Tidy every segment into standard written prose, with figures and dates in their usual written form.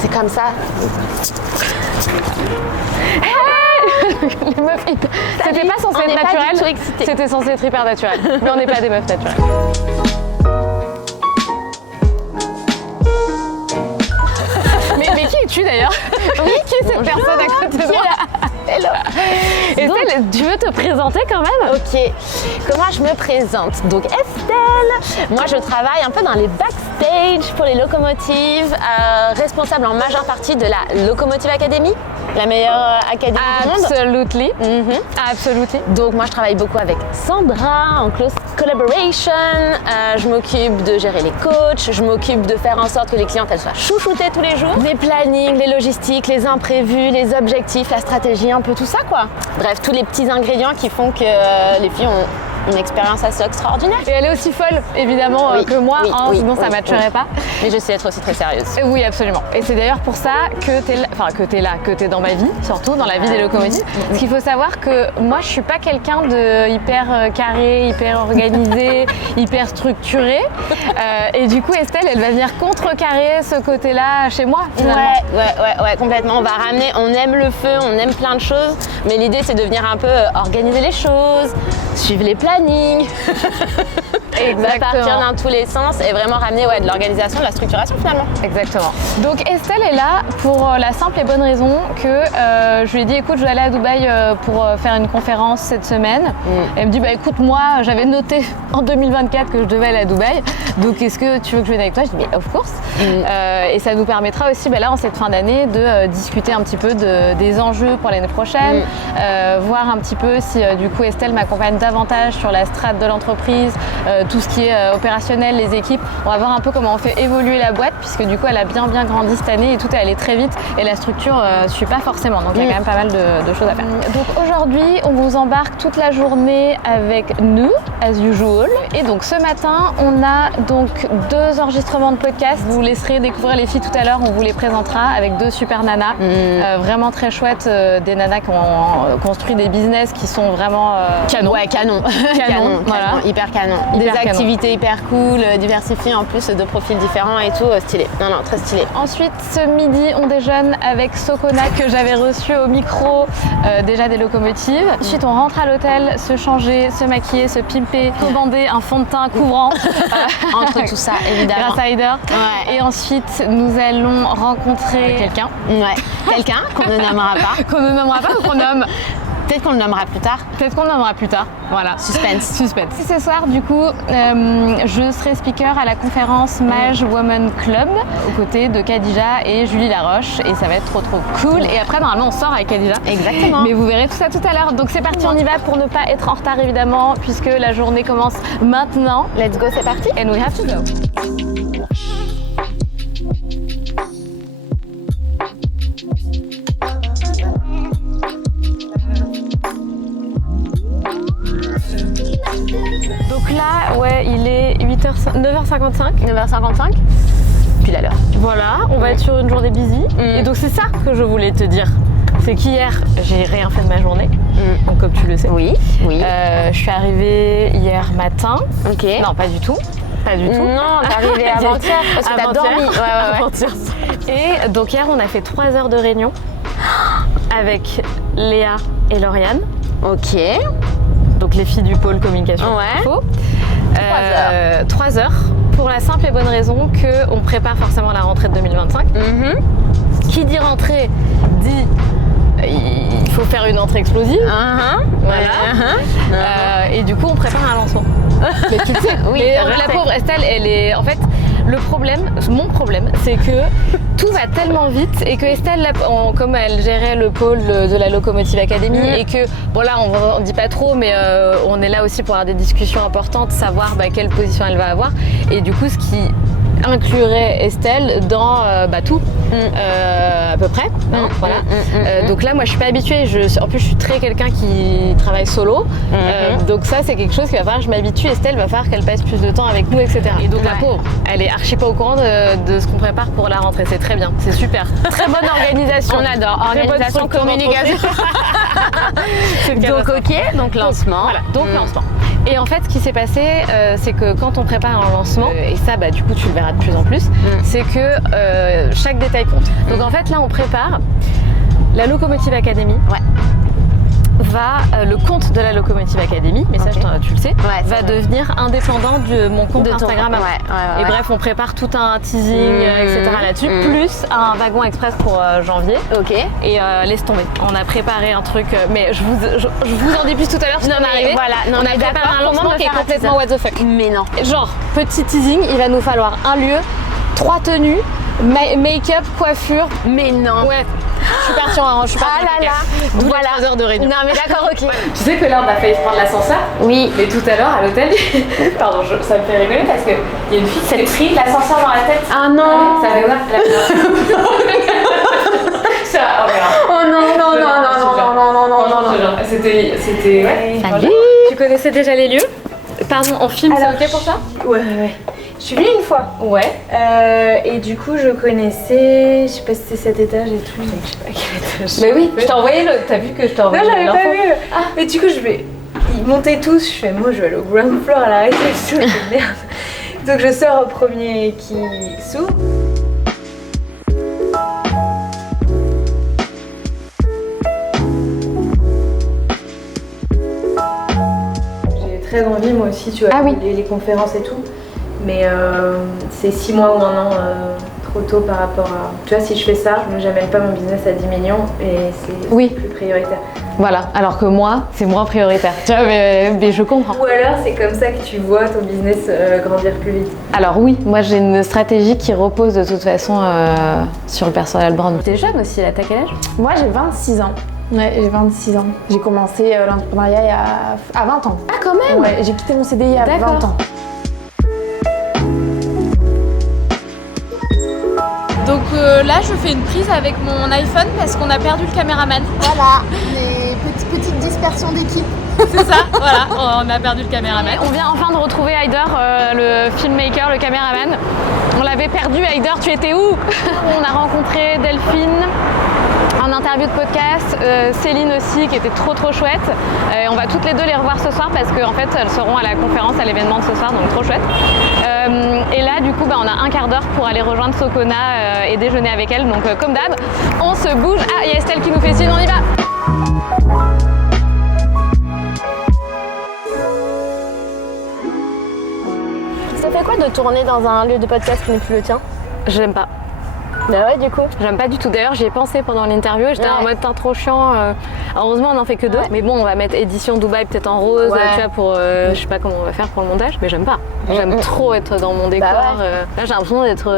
C'est comme ça. Les meufs, c'était pas censé être naturel, c'était censé être hyper naturel. Mais on n'est pas des meufs naturelles. mais qui es-tu d'ailleurs? Oui, qui est cette personne à côté de moi? Hello. Estelle, tu veux te présenter quand même? Ok, comment je me présente? Donc Estelle, moi je travaille un peu dans les backstage pour les locomotives, responsable en majeure partie de la Locomotive Academy, la meilleure académie du monde. Absolutely. Absolutely. Donc moi je travaille beaucoup avec Sandra en close collaboration, je m'occupe de gérer les coachs, je m'occupe de faire en sorte que les clientes elles soient chouchoutées tous les jours, les plannings, les logistiques, les imprévus, les objectifs, la stratégie, un peu tout ça quoi. Bref, tous les petits ingrédients qui font que les filles ont une expérience assez extraordinaire. Et elle est aussi folle, évidemment, que moi, sinon ça ne matcherait pas. Mais je sais être aussi très sérieuse. Oui, absolument. Et c'est d'ailleurs pour ça que t'es dans ma vie, surtout dans la vie des locomotives. Parce qu'il faut savoir que moi, je suis pas quelqu'un de hyper carré, hyper organisé, hyper structuré. Et du coup, Estelle, elle va venir contrecarrer ce côté-là chez moi, finalement. Ouais, complètement. On va ramener, on aime le feu, on aime plein de choses. Mais l'idée, c'est de venir un peu organiser les choses, suivre les plannings. Va partir dans tous les sens et vraiment ramener de l'organisation, de la structuration finalement. Exactement. Donc Estelle est là pour la simple et bonne raison que je lui ai dit écoute, je vais aller à Dubaï pour faire une conférence cette semaine. Elle me dit bah écoute, moi j'avais noté en 2024 que je devais aller à Dubaï, donc est-ce que tu veux que je vienne avec toi? Je dis mais of course. Et ça nous permettra aussi là en cette fin d'année de discuter un petit peu des enjeux pour l'année prochaine, voir un petit peu si du coup Estelle m'accompagne davantage sur la strate de l'entreprise, tout ce qui est opérationnel, les équipes. On va voir un peu comment on fait évoluer la boîte puisque du coup elle a bien grandi cette année et tout est allé très vite et la structure ne suit pas forcément, donc il y a quand même pas mal de choses à faire. Donc aujourd'hui on vous embarque toute la journée avec nous, as usual. Et donc ce matin on a donc 2 enregistrements de podcast. Vous laisserez découvrir les filles tout à l'heure, on vous les présentera avec 2 super nanas, vraiment très chouettes, des nanas qui ont construit des business qui sont vraiment canon. Ouais, canon. Voilà. Hyper canon. Des activités hyper cool, diversifiées en plus de profils différents et tout, stylé. Non, très stylé. Ensuite, ce midi, on déjeune avec Sokona que j'avais reçu au micro déjà des locomotives. Ensuite, on rentre à l'hôtel, se changer, se maquiller, se pimper, commander un fond de teint couvrant. Entre tout ça, évidemment. Grâce à Heider. Ouais. Et ensuite, nous allons rencontrer quelqu'un. Ouais. Quelqu'un qu'on ne nommera pas. Qu'on ne nommera pas ou qu'on nomme. Peut-être qu'on le nommera plus tard. Peut-être qu'on le nommera plus tard. Voilà. Suspense. Ce soir, du coup, je serai speaker à la conférence Maj Women Club aux côtés de Khadija et Julie Laroche et ça va être trop cool. Et après, normalement, on sort avec Khadija. Exactement. Mais vous verrez tout ça tout à l'heure. Donc c'est parti, on y va pour ne pas être en retard évidemment puisque la journée commence maintenant. Let's go, c'est parti. And we have to go. Donc là, il est 9h55. 9h55. Pile à l'heure. Voilà, on va être sur une journée busy. Et donc c'est ça que je voulais te dire. C'est qu'hier, j'ai rien fait de ma journée. Donc comme tu le sais. Oui. Je suis arrivée hier matin. Ok. Non, pas du tout. Non, t'es arrivée avant-hier parce que t'as dormi. Ouais. Et donc hier, on a fait 3 heures de réunion avec Léa et Lauriane. Ok. Donc les filles du pôle communication. Ouais. 3 heures pour la simple et bonne raison qu'on prépare forcément la rentrée de 2025. Qui dit rentrée dit il faut faire une entrée explosive. Voilà. Et du coup on prépare un lancement. Mais tu le sais. Oui. Et la pauvre Estelle, elle est en fait. Mon problème, c'est que tout va tellement vite et que Estelle, comme elle gérait le pôle de la Locomotive Academy et que, bon là, on ne dit pas trop, mais on est là aussi pour avoir des discussions importantes, savoir quelle position elle va avoir. Et du coup, ce qui inclurait Estelle dans tout, à peu près. Voilà. Donc là, moi, je suis pas habituée. En plus, je suis très quelqu'un qui travaille solo. Donc ça, c'est quelque chose qui va falloir que je m'habitue. Estelle va falloir qu'elle passe plus de temps avec nous, etc. Et donc la pauvre, elle est archi pas au courant de ce qu'on prépare pour la rentrée. C'est très bien, c'est super. Très bonne organisation. On adore. Organisation, communication. Donc ok, donc lancement. Voilà, donc lancement. Et en fait, ce qui s'est passé, c'est que quand on prépare un lancement, et ça, bah, du coup, tu le verras de plus en plus, c'est que chaque détail compte. Donc en fait, là, on prépare la Locomotive Academy. Le compte de la Locomotive Academy, mais ça tu le sais, va devenir indépendant de mon compte Instagram. Et bref, on prépare tout un teasing, etc. là-dessus, plus un wagon express pour janvier. Et laisse tomber. On a préparé un truc, mais je vous en dis plus tout à l'heure. On a préparé un lancement qui est complètement what the fuck. Mais non. Genre, petit teasing, il va nous falloir un lieu, 3 tenues, make-up, coiffure. Mais non. Ouais. Je suis partie en D'où les 3 heures de réunion. Non mais d'accord, ok. Tu sais que là on a failli prendre l'ascenseur. Oui. Mais tout à l'heure à l'hôtel, pardon, ça me fait rigoler parce qu'il y a une fille qui s'est pris l'ascenseur dans la tête. Ah non. Ça fait quoi? Oh non. C'était ouais. Salut. Tu connaissais déjà les lieux? Pardon, en film, c'est ok pour toi? Ouais. Je suis venue une fois. Ouais. Et du coup, je connaissais, je sais pas si c'est cet étage et tout, donc je sais pas quel étage. Mais oui, je t'ai envoyé t'as vu que je t'ai envoyé Non, j'avais l'info. pas vu. Mais du coup, ils montaient tous, je fais, moi je vais aller au ground floor à la réception, je fais merde. Donc je sors au premier qui s'ouvre. J'ai très envie, moi aussi, tu vois, les conférences et tout. Mais c'est 6 mois ou 1 an trop tôt par rapport à... Tu vois, si je fais ça, j'amène pas mon business à 10 millions et c'est plus prioritaire. Voilà, alors que moi, c'est moins prioritaire. Tu vois, mais je comprends. Ou alors, c'est comme ça que tu vois ton business grandir plus vite. Alors oui, moi j'ai une stratégie qui repose de toute façon sur le personal brand. T'es jeune aussi, là, t'as quel âge? Moi, j'ai 26 ans. Ouais, j'ai 26 ans. J'ai commencé l'entrepreneuriat à 20 ans. Ah, quand même? Ouais, j'ai quitté mon CDI à 20 ans. Donc là, je fais une prise avec mon iPhone parce qu'on a perdu le caméraman. Voilà, les petites dispersions d'équipe. C'est ça, voilà, on a perdu le caméraman. On vient enfin de retrouver Heider, le filmmaker, le caméraman. On l'avait perdu, Heider, tu étais où? On a rencontré Delphine en interview de podcast, Céline aussi qui était trop chouette. On va toutes les deux les revoir ce soir parce qu'en fait elles seront à la conférence, à l'événement de ce soir, donc trop chouette. Et là du coup on a un quart d'heure pour aller rejoindre Socona et déjeuner avec elle, donc comme d'hab, on se bouge. Ah, il y a Estelle qui nous fait signe, on y va. Ça fait quoi de tourner dans un lieu de podcast qui n'est plus le tien? J'aime pas. Bah ouais, du coup. J'aime pas du tout. D'ailleurs, j'y ai pensé pendant l'interview. J'étais en mode trop chiant. Heureusement, on en fait que 2. Mais bon, on va mettre édition Dubaï peut-être en rose, tu vois, pour. Je sais pas comment on va faire pour le montage, mais j'aime pas. J'aime trop être dans mon décor. Là, j'ai l'impression d'être.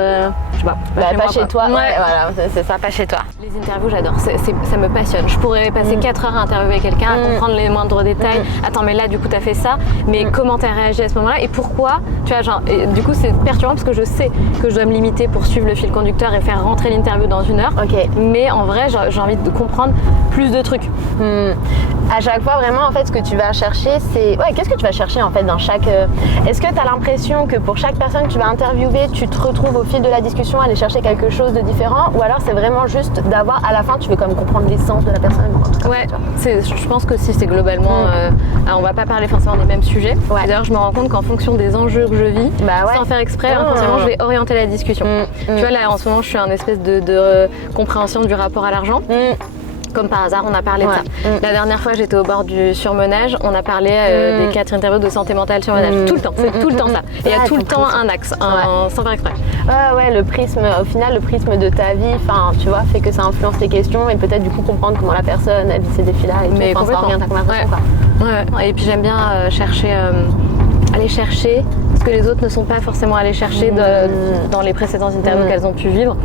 Je sais pas. Pas chez toi. Ouais, voilà, c'est ça, pas chez toi. Les interviews, j'adore. Ça me passionne. Je pourrais passer 4 heures à interviewer quelqu'un, à comprendre les moindres détails. Attends, mais là, du coup, t'as fait ça. Mais comment t'as réagi à ce moment-là et pourquoi? Tu vois, genre. Et, du coup, c'est perturbant parce que je sais que je dois me limiter pour suivre le fil conducteur et faire rentrer l'interview dans 1 heure. Mais en vrai, j'ai envie de comprendre plus de trucs. À chaque fois, vraiment, en fait, ce que tu vas chercher, c'est... Ouais, qu'est-ce que tu vas chercher, en fait, dans chaque... Est-ce que tu as l'impression que pour chaque personne que tu vas interviewer, tu te retrouves au fil de la discussion à aller chercher quelque chose de différent? Ou alors, c'est vraiment juste d'avoir, à la fin, tu veux comme comprendre l'essence de la personne? Ouais, je pense que si c'est globalement... alors, on va pas parler forcément des mêmes sujets. D'ailleurs, je me rends compte qu'en fonction des enjeux que je vis, sans faire exprès, inconsciemment, je vais orienter la discussion. Tu vois, là, en ce moment, je suis un espèce de compréhension du rapport à l'argent. Comme par hasard, on a parlé de ça. La dernière fois, j'étais au bord du surmenage, on a parlé des 4 interviews de santé mentale surmenage. Tout le temps, c'est tout le temps ça. Et il y a tout le temps un axe, sans faire exprès. Ouais, le prisme, au final, le prisme de ta vie, enfin, tu vois, fait que ça influence tes questions et peut-être du coup comprendre comment la personne a vit ces défis-là et mais tout, sans rien ta conversation, quoi. Ouais. Et puis j'aime bien aller chercher ce que les autres ne sont pas forcément allés chercher dans les précédentes interviews qu'elles ont pu vivre.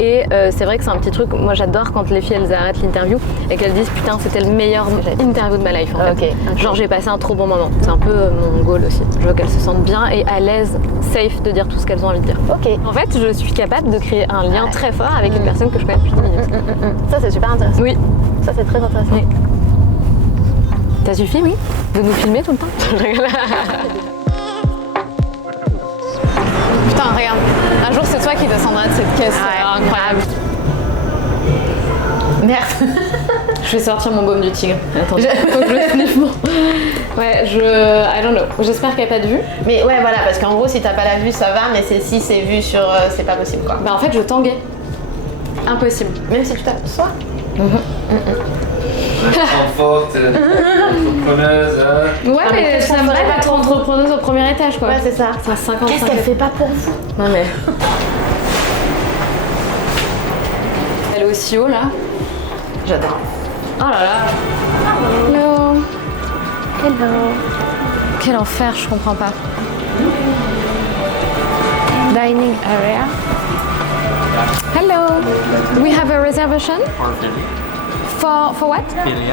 Et c'est vrai que c'est un petit truc, moi j'adore quand les filles elles arrêtent l'interview et qu'elles disent putain c'était le meilleur interview de ma life en fait. Genre j'ai passé un trop bon moment. C'est un peu mon goal aussi. Je veux qu'elles se sentent bien et à l'aise, safe de dire tout ce qu'elles ont envie de dire. En fait je suis capable de créer un lien très fort avec une personne que je connais depuis 10 minutes. Ça c'est super intéressant. Oui. Ça c'est très intéressant. Oui. Ça suffit, oui, de nous filmer tout le temps. Putain, regarde, un jour c'est toi qui descendras de cette caisse incroyable. Merde. Je vais sortir mon baume du tigre. Attends, faut que je le sniffe. Ouais, I don't know. J'espère qu'elle n'a pas de vue. Mais ouais, voilà, parce qu'en gros, si t'as pas la vue, ça va, mais si c'est vu sur. c'est pas possible quoi. Bah en fait, je tanguais. Impossible. Même si tu t'assois. Forte, entrepreneuse. Ouais, mais ça me va être entrepreneuse au premier étage quoi. Ouais, c'est ça. C'est un 55. Qu'est-ce qu'elle fait pas pour vous? Non mais. Elle est aussi haut là. J'adore. Oh là là. Hello. Hello. Quel enfer, je comprends pas. Dining area. Hello. We have a reservation For family. for what?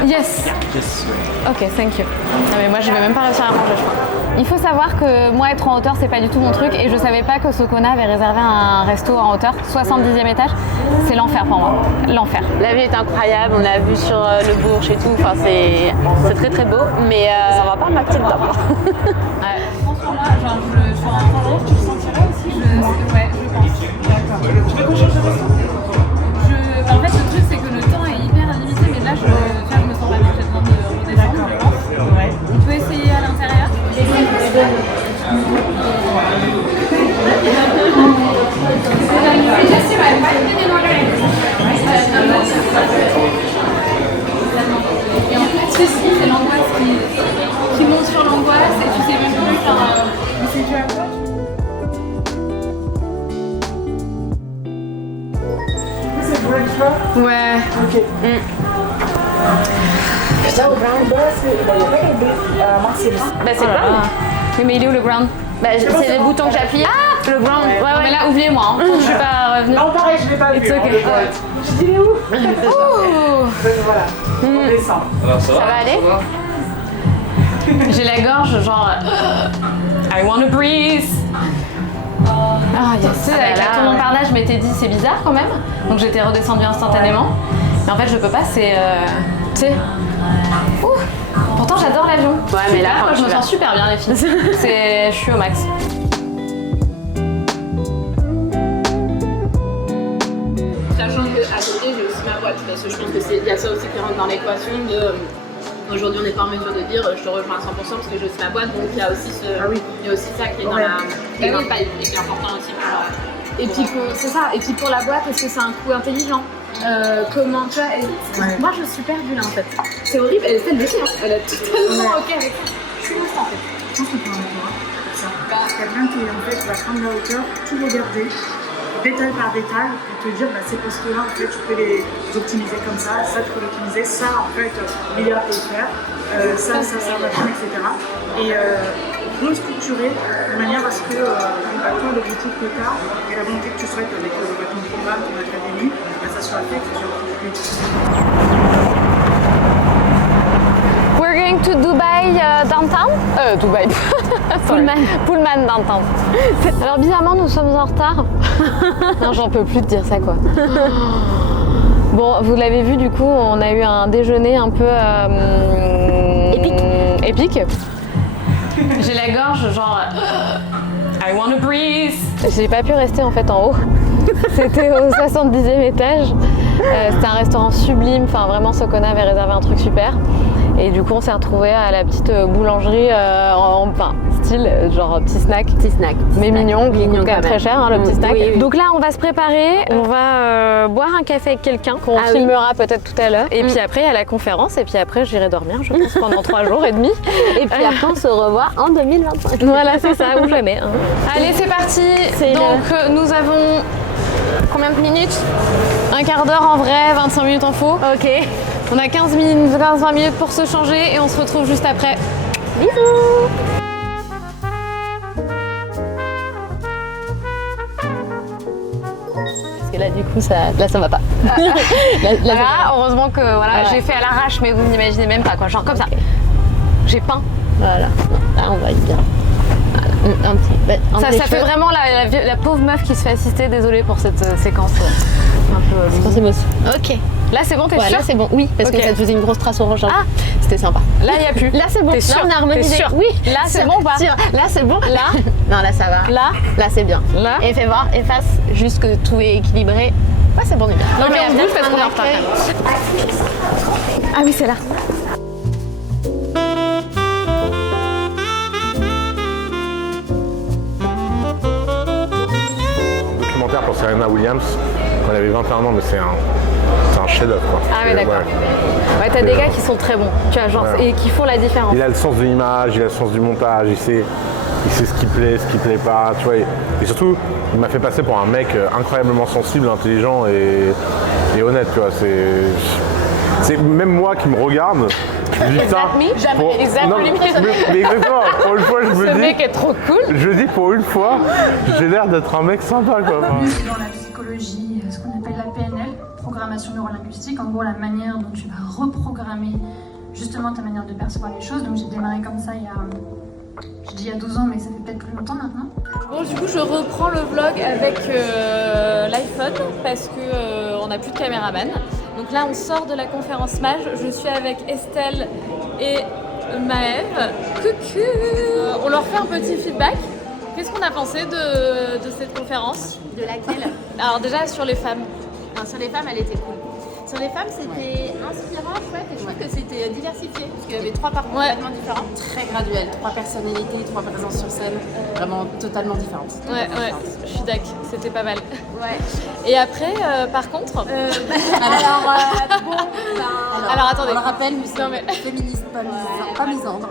Yes. Just Ok, thank you. Non mais moi je vais même pas réussir à manger je crois. Il faut savoir que moi être en hauteur c'est pas du tout mon truc et je savais pas que Socona avait réservé un resto en hauteur, 70e étage. C'est l'enfer pour moi, l'enfer. La vue est incroyable, on l'a vu sur le Bourg et tout, enfin c'est très très beau, mais ça va pas ma petite dame. Franchement là, genre sur un temps long, tu le sentirais aussi ouais, je pense. D'accord. Tu veux qu'on change de resto? En fait le truc c'est que le temps est hyper limité mais là je me sens pas bien, j'ai besoin de redescendre je pense. Ouais. On peut essayer à l'intérieur. Et en fait ceci c'est l'angoisse qui monte sur l'angoisse et tu sais même plus c'est dû à quoi. Ouais. Ok. Putain, le brown bus, il n'y a pas qu'à Marcellus. Bah c'est pas. Oui, mais il est où le ground? Bah c'est le bouton que j'appuie. Ah, le ground. Ouais, Non, mais là, oubliez-moi, hein. Je suis pas revenue. Non, pareil, je ne l'ai pas vu. It's okay. Je dis, il est où? Voilà, on descend. Alors Ça va aller? J'ai la gorge, genre. I wanna breathe. Ah, yes. Tu sais, avec la tour Montparnasse, je m'étais dit, c'est bizarre quand même. Donc j'étais redescendue instantanément. Mais en fait, je peux pas, c'est. Tu sais. Ouh. Pourtant, j'adore l'avion. Ouais, mais là, moi, je me sens super bien, les filles. Je suis au max. Sachant qu'à côté, j'ai aussi ma boîte, parce que je pense qu'il y a ça aussi qui rentre dans l'équation de. Aujourd'hui, on n'est pas en mesure de dire je te rejoins à 100% parce que j'ai aussi ma boîte, donc il y a aussi, il y a aussi ça qui est dans la qui est et qui est important aussi pour Et puis, c'est ça. Et puis pour la boîte, est-ce que c'est un coup intelligent? Comment tu vois Moi, je suis perdue là en fait. C'est horrible. Elle fait le défi. Hein. Elle est totalement ok avec ça. Je suis lost en fait. Je pense que tu en as quelqu'un qui en fait va prendre la hauteur, tout regarder, détail par détail, et te dire bah, ces postes-là, en fait, tu peux les optimiser comme ça tu peux l'optimiser, ça, en fait, Lilia peut le faire, ça, machin, etc. Et restructurer de manière à ce que toi, l'objectif que tu as et la volonté que tu souhaites avec ton programme, ton académie, ça soit fait, que ça soit plus. We're going to Dubai downtown. Dubai. Pullman downtown. Alors bizarrement, nous sommes en retard. Non, j'en peux plus de dire ça quoi. Bon, vous l'avez vu, du coup, on a eu un déjeuner un peu épique. J'ai la gorge genre I wanna breathe. J'ai pas pu rester en fait en haut. C'était au 70e étage. C'était un restaurant sublime. Enfin, vraiment, Socona avait réservé un truc super. Et du coup, on s'est retrouvés à la petite boulangerie, enfin, style, genre petit snack. Mais mignon, qui coûte quand même très cher, hein, le petit snack. Oui. Donc là, on va se préparer, on va boire un café avec quelqu'un qu'on filmera peut-être tout à l'heure. Et puis après, il y a la conférence, et puis après, j'irai dormir, je pense, pendant 3 jours et demi. Et puis après, on se revoit en 2025. Voilà, c'est ça, ou jamais. Hein. Allez, c'est parti. Donc, nous avons combien de minutes? Un quart d'heure en vrai, 25 minutes en faux. Ok. On a 15-20 minutes pour se changer et on se retrouve juste après. Bisous. Parce que là, du coup, ça va pas. Là, heureusement que j'ai fait à l'arrache, mais vous n'imaginez même pas quoi, genre comme ça. J'ai peint. Voilà. Là, on va être bien. Un petit, ça fait vraiment la pauvre meuf qui se fait assister. Désolée pour cette séquence un peu. C'est boss. Ok. Là c'est bon, t'es sûr? Là c'est bon, oui, parce que ça te faisait une grosse trace orange. Ah, c'était sympa. Là il n'y a plus. Là c'est bon. T'es sûr? Là on a harmonisé. T'es sûr? Oui. Là c'est bon ou pas? Là c'est bon. Là non, là ça va. Là c'est bien. Là et fais voir, efface, juste que tout est équilibré. Ouais, c'est bon, on est bien. Non, Ok, mais on se bouge parce qu'on est en retard. Ah oui, c'est là. Documentaire pour Serena Williams quand elle avait 21 ans, mais c'est un chef-d'œuvre quoi. Ah oui, d'accord. Ouais, t'as des gars qui sont très bons, tu vois, genre, et qui font la différence. Il a le sens de l'image, il a le sens du montage, il sait ce qui plaît, ce qui plaît pas, tu vois. Et surtout, il m'a fait passer pour un mec incroyablement sensible, intelligent et honnête, tu vois. C'est même moi qui me regarde. Je dis ça. Jamais. Mais exactement, pour une fois, je me dis. Ce mec est trop cool. Je dis pour une fois, j'ai l'air d'être un mec sympa, quoi. C'est dans la psychologie, ce qu'on appelle la PNL, programmation neurolinguistique, en gros la manière dont tu vas reprogrammer justement ta manière de percevoir les choses. Donc j'ai démarré comme ça il y a 12 ans, mais ça fait peut-être plus longtemps maintenant. Bon, du coup, je reprends le vlog avec l'iPhone parce que on n'a plus de caméraman. Donc là, on sort de la conférence Mage. Je suis avec Estelle et Maëve. Coucou. On leur fait un petit feedback. Qu'est-ce qu'on a pensé de cette conférence? De laquelle? Alors déjà, sur les femmes. Enfin, sur les femmes, elle était cool. Sur les femmes, c'était inspirant, chouette, et je trouve que c'était diversifié, parce qu'il y avait 3 parcours complètement différents, très graduels, 3 personnalités, 3 présences sur scène, vraiment totalement différentes. Ouais, je suis d'accord, c'était pas mal. Ouais. Et après, par contre... Alors, attendez. On le rappelle, nous sommes féministes, pas misandres.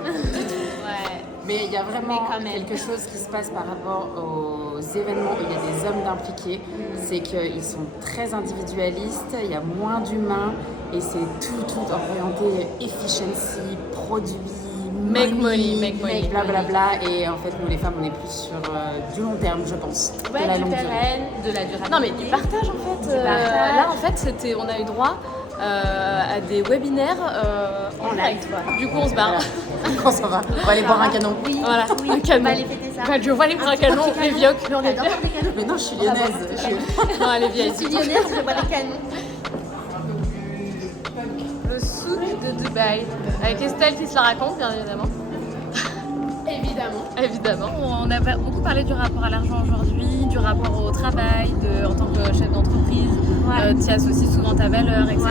Mais il y a vraiment quelque chose qui se passe par rapport aux événements où il y a des hommes d'impliqués, c'est qu'ils sont très individualistes, il y a moins d'humains et c'est tout orienté efficiency, produit, make money, blablabla. Et en fait, nous les femmes, on est plus sur du long terme, je pense. Ouais, de la du longue pérenne, durée. De la durabilité. Non mais du partage en fait. Là en fait, on a eu droit à des webinaires en live. Du coup, on se barre. On s'en va. On va aller boire un canon. Oui, voilà, un canon. On va aller fêter ça. Je vais aller boire un canon, les vioques. Mais non, je suis lyonnaise. Non, elle est vieille. Je suis lyonnaise, je bois les canons. Le souk de Dubaï. Avec Estelle qui se la raconte, bien évidemment. Évidemment. On a beaucoup parlé du rapport à l'argent aujourd'hui, du rapport au travail, en tant que chef d'entreprise. Tu associes souvent ta valeur, etc.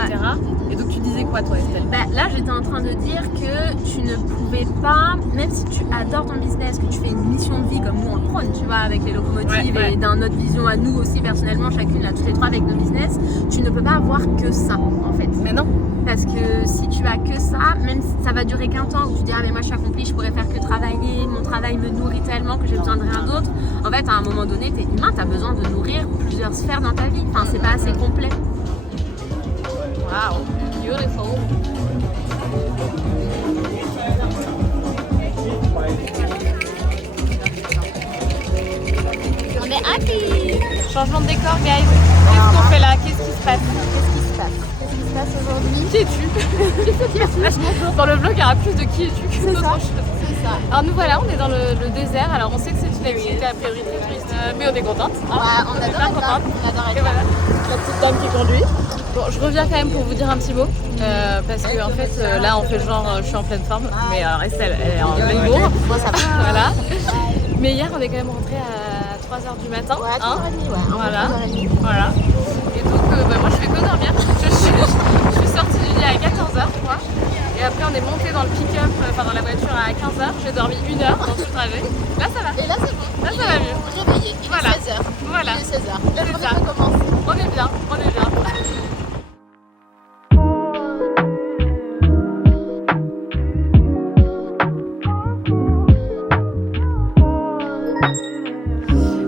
Et donc tu disais quoi toi, Estelle? Là j'étais en train de dire que tu ne pouvais pas, même si tu adores ton business, que tu fais une mission de vie comme nous on le prône, tu vois, avec les locomotives et dans notre vision à nous aussi personnellement, chacune là, toutes les 3 avec nos business, tu ne peux pas avoir que ça en fait. Mais non. Parce que si tu as que ça, même si ça va durer qu'un temps où tu dis ah mais moi je suis accomplie, je pourrais faire que travailler, mon travail me nourrit tellement que j'ai besoin de rien d'autre. En fait à un moment donné t'es humain, t'as besoin de nourrir plusieurs sphères dans ta vie. Enfin c'est pas assez complet. Wow, beautiful. On est happy. Changement de décor, guys. Qu'est-ce qu'on fait là? Qu'est-ce qui se passe? Aujourd'hui. Qui es-tu? Dans le vlog, il y aura plus de qui es-tu que d'autres choses. C'est ça. Alors nous voilà, on est dans le désert. Alors on sait que c'est une activité a priori très touristique, mais on est contente. On adore être là. Et voilà, la petite dame qui conduit. Bon, je reviens quand même pour vous dire un petit mot, parce que en fait là on fait genre je suis en pleine forme, mais alors Estelle elle est en pleine bourre. Moi ça va. Voilà. Mais hier on est quand même rentré à 3h du matin. Ouais, 3h30, Voilà. Et donc moi je fais que dormir. Je suis sortie du lit à 14h je crois. Et après on est monté dans le pick-up, enfin dans la voiture à 15h. J'ai dormi 1 heure dans tout le trajet. Là ça va. Et là c'est bon. Là ça va mieux. Réveillé. Il est 16h. Voilà. Il est 16h. La journée ça. commence. On est bien.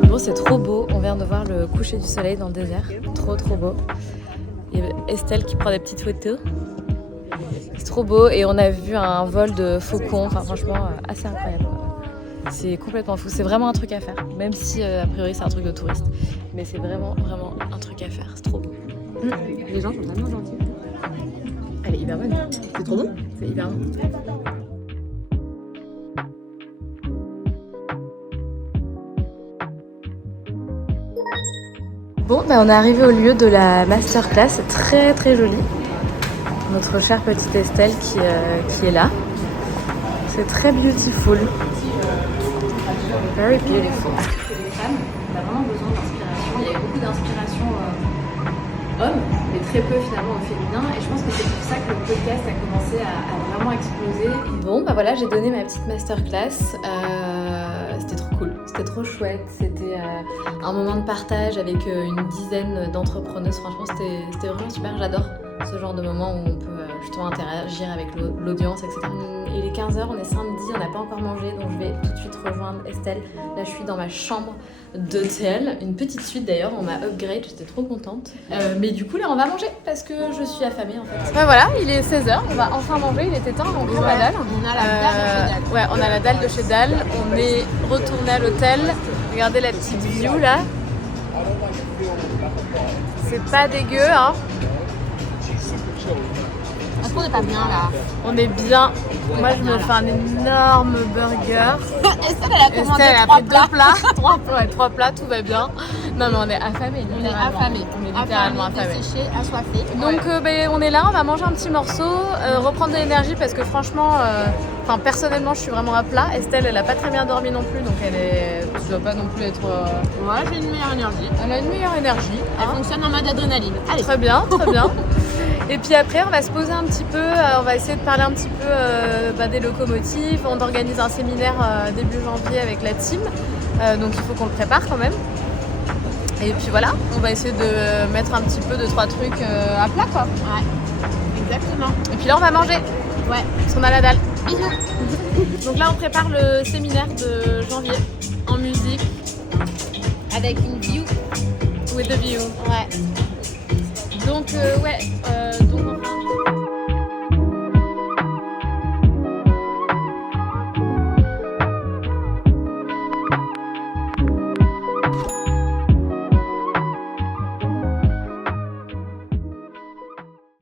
Bon, c'est trop beau. On vient de voir le coucher du soleil dans le désert. Trop beau. Il y a Estelle qui prend des petites photos. C'est trop beau et on a vu un vol de faucons. Enfin, franchement, assez incroyable. C'est complètement fou. C'est vraiment un truc à faire. Même si, a priori, c'est un truc de touriste. Mais c'est vraiment un truc à faire. C'est trop beau. Les gens sont tellement gentils. Elle est hyper bonne. C'est trop bon. C'est hyper bon. Bon, on est arrivé au lieu de la masterclass. C'est très joli. Notre chère petite Estelle qui est là. C'est très beautiful. Very beautiful. Les femmes, on a vraiment besoin d'inspiration. Il y a eu beaucoup d'inspiration hommes, mais très peu finalement au féminin. Et je pense que c'est pour ça que le podcast a commencé à vraiment exploser. Et bon, bah voilà, j'ai donné ma petite masterclass. C'était trop cool, c'était trop chouette. C'était un moment de partage avec une dizaine d'entrepreneuses. Franchement, c'était vraiment super. J'adore ce genre de moment où on peut justement interagir avec l'audience, etc. Il est 15h, on est samedi, on n'a pas encore mangé, donc je vais tout de suite rejoindre Estelle. Là, je suis dans ma chambre d'hôtel, une petite suite d'ailleurs, on m'a upgrade, j'étais trop contente. Mais du coup, là, on va manger parce que je suis affamée en fait. Bah voilà, il est 16h, on va enfin manger, il était temps, on prend la dalle. On a la dalle de chez Dalle. Ouais, on a la dalle de chez Dalle, on est retourné à l'hôtel. Regardez la petite view là. C'est pas dégueu, hein. Est-ce qu'on n'est pas bien là? On est bien. Moi, je me fais un énorme burger. Estelle, elle a commandé 3 plats. 3 plats, tout va bien. Non, mais on est affamés. On est affamés. On est littéralement affamés. Desséchés, assoiffés. Donc, on est là, on va manger un petit morceau, reprendre de l'énergie parce que franchement, personnellement, je suis vraiment à plat. Estelle, elle a pas très bien dormi non plus, donc tu dois pas non plus être. Moi, j'ai une meilleure énergie. Elle a une meilleure énergie. Elle fonctionne en mode adrénaline. Allez. Très bien, très bien. Et puis après, on va se poser un petit peu, on va essayer de parler un petit peu des locomotives. On organise un séminaire début janvier avec la team, donc il faut qu'on le prépare quand même. Et puis voilà, on va essayer de mettre un petit peu 2-3 trucs à plat quoi. Ouais, exactement. Et puis là, on va manger. Ouais. Parce qu'on a la dalle. Bisous. Donc là, on prépare le séminaire de janvier en musique. Avec une view. With the view. Ouais. Donc donc